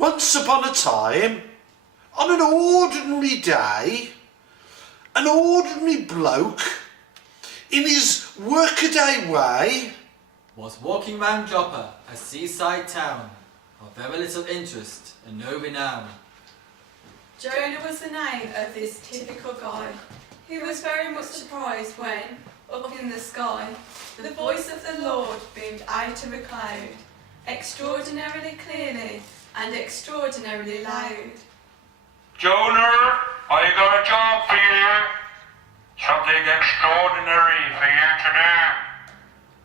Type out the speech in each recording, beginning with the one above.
Once upon a time, on an ordinary day, an ordinary bloke, in his workaday way, was walking round Joppa, a seaside town, of very little interest and no renown. Jonah was the name of this typical guy. He was very much surprised when, up in the sky, the voice of the Lord boomed out of a cloud, extraordinarily clearly and extraordinarily loud. Jonah, I got a job for you. Something extraordinary for you to do.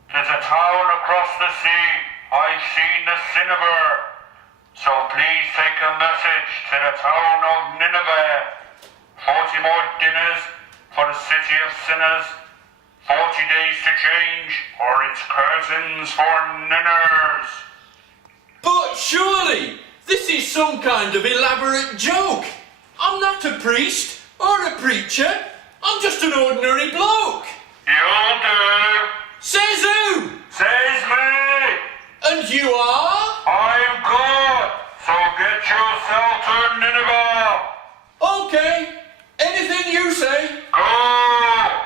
There's a town across the sea. I've seen the sin of her. So please take a message to the town of Nineveh. 40 more dinners for the city of sinners. 40 days to change, or it's curtains for ninners. But surely, this is some kind of elaborate joke. I'm not a priest or a preacher. I'm just an ordinary bloke. You'll do. Says who? Says me. And you are? I'm God, so get yourself to Nineveh. Okay. Anything you say. Go.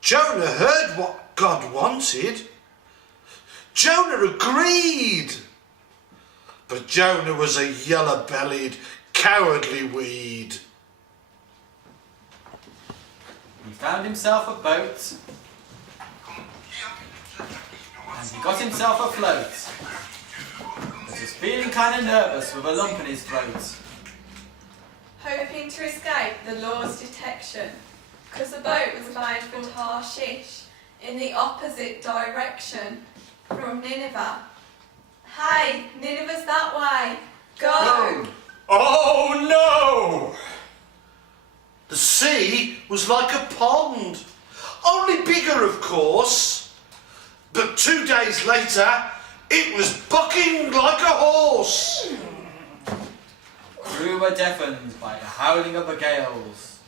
Jonah heard what God wanted. Jonah agreed. But Jonah was a yellow-bellied, cowardly weed. He found himself a boat, and he got himself afloat, but was feeling kind of nervous with a lump in his throat. Hoping to escape the Lord's detection, because the boat was bound for Tarshish in the opposite direction from Nineveh. Hey, Nineveh's that way. Go! Oh no! The sea was like a pond, only bigger of course, but 2 days later it was bucking like a horse. Crew were deafened by the howling of the gales,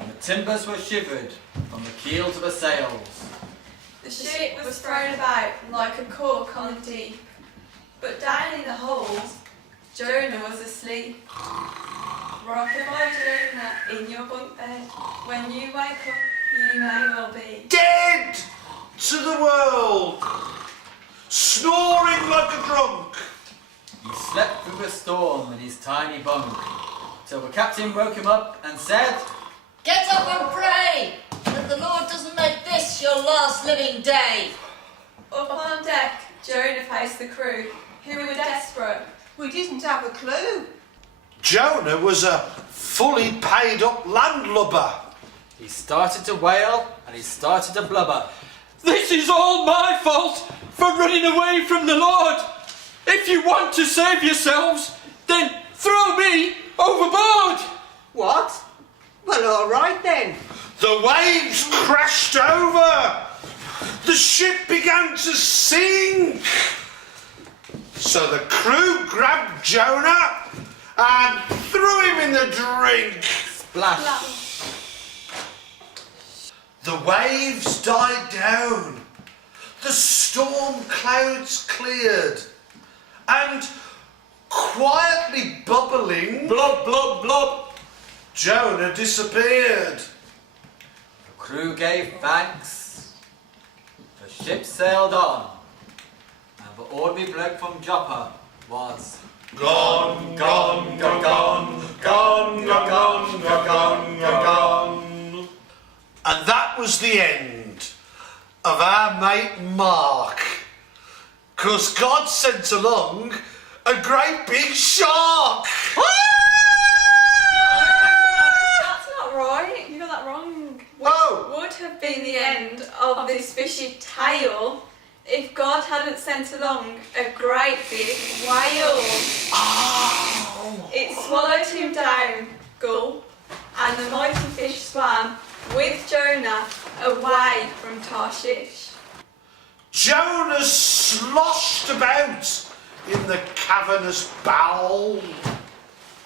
and the timbers were shivered from the keel to the sails. The ship was thrown about like a cork on the deep, but down in the hold, Jonah was asleep. Rock-a-bye, Jonah, in your bunk bed. When you wake up, you may well be Dead to the world, snoring like a drunk. He slept through the storm in his tiny bunk, till the captain woke him up and said, Get up and pray, that the Lord doesn't make this your last living day. Up on deck, Jonah faced the crew, who were desperate. We didn't have a clue. Jonah was a fully paid up landlubber. He started to wail and he started to blubber. This is all my fault for running away from the Lord. If you want to save yourselves, then throw me overboard. What? Well, all right then. The waves crashed over. The ship began to sink. So the crew grabbed Jonah and threw him in the drink. Splash! The waves died down. The storm clouds cleared. And quietly bubbling, Blub, blub, blub. Jonah disappeared. The crew gave thanks. The ship sailed on, and the ordinary bloke from Joppa was Gone, gone, gone, gone, gone, gone, gone, gone, gone. And that was the end of our mate Mark. 'Cause God sent along a great big shark. That's not right. You got that wrong. Oh. Would have been the end of this fishy tale if God hadn't sent along a great big whale. Oh. It swallowed him down, gulp, and the mighty fish swam with Jonah away from Tarshish. Jonah sloshed about in the cavernous bowel.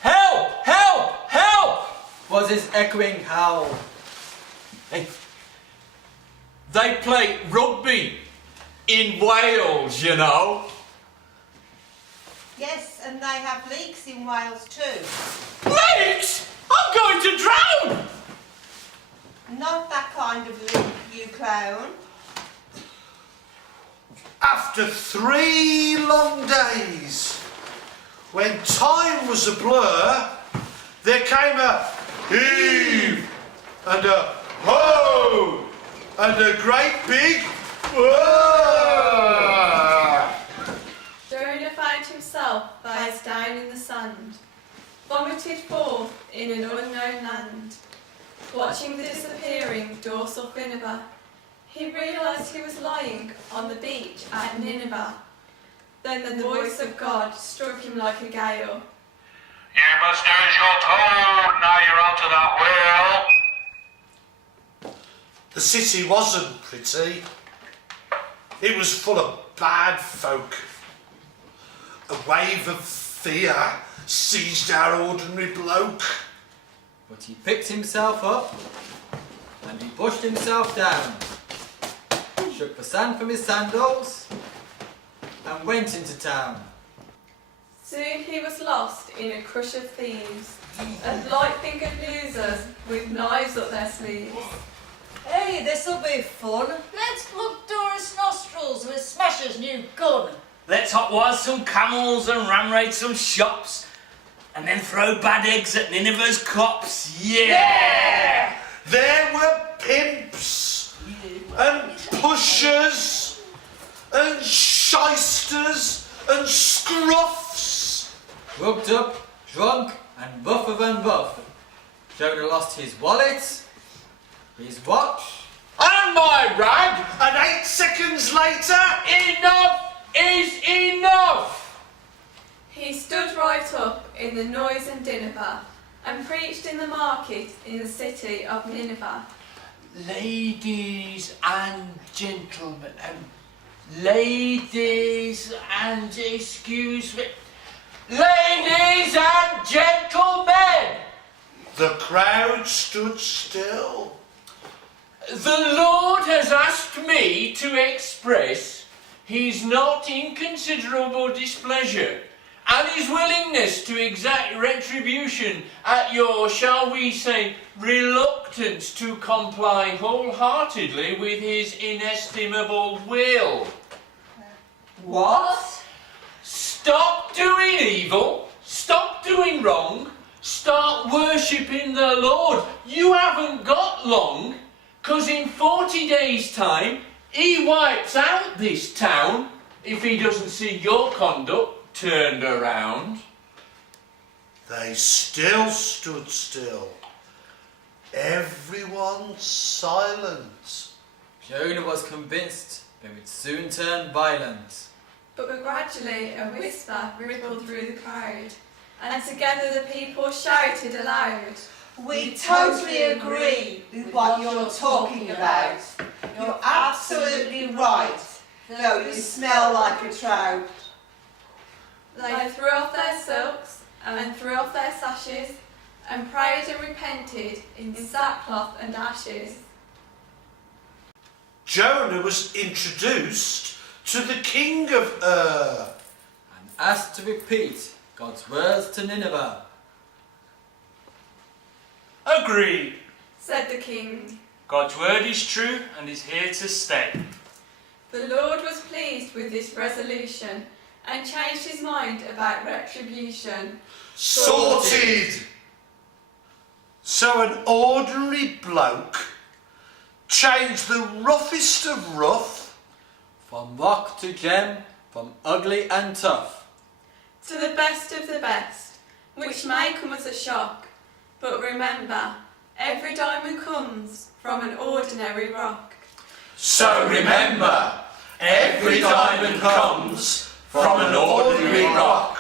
Help! Help! Help! was his echoing howl. They play rugby in Wales, you know. and they have leaks in Wales too. Leaks? I'm going to drown! Not that kind of leak, you clown. After 3 long days, when time was a blur, there came a heave and a ho and a great big whoa. Jonah found himself face down in the sand, vomited forth in an unknown land. Watching the disappearing dorsal Nineveh, he realised he was lying on the beach at Nineveh. Then the voice of God struck him like a gale. You must do as you're told now you're out of that whale. The city wasn't pretty. It was full of bad folk. A wave of fear seized our ordinary bloke. But he picked himself up and he pushed himself down, shook the sand from his sandals and went into town. Soon he was lost in a crush of thieves, and light-fingered losers with knives up their sleeves. Hey, this'll be fun. Let's plug Doris' nostrils with Smasher's new gun. Let's hotwire some camels and ram-raid some shops, and then throw bad eggs at Nineveh's cops. Yeah! There were pimps and pushers and shysters and scruffs. Rubbed up, drunk and buffer than buff. Jonah lost his wallet, his watch And my rag! And 8 seconds later, Enough is enough! He stood right up in the noise and Nineveh, and preached in the market in the city of Nineveh. Ladies and gentlemen, ladies and excuse me, ladies and gentlemen, the crowd stood still. the Lord has asked me to express his not inconsiderable displeasure and his willingness to exact retribution at your, shall we say, reluctance to comply wholeheartedly with his inestimable will. What? Stop doing evil, stop doing wrong, start worshipping the Lord. You haven't got long, 'cause in 40 days' time, he wipes out this town if he doesn't see your conduct turned around. They still stood still. Everyone silent. Jonah was convinced they would soon turn violent. But gradually a whisper rippled through the crowd, and together the people shouted aloud. We totally agree with what you're talking about. You're absolutely right, though you smell like a trout. They threw off their silks and threw off their sashes, and prayed and repented in sackcloth and ashes. Jonah was introduced to the king of And asked to repeat God's words to Nineveh. Agreed. Said the king. God's word is true and is here to stay. The Lord was pleased with this resolution, and changed his mind about retribution. sorted. So an ordinary bloke changed the roughest of rough From rock to gem, from ugly and tough. To the best of the best, which may come as a shock, but remember, every diamond comes from an ordinary rock. So remember, every diamond comes from an ordinary rock.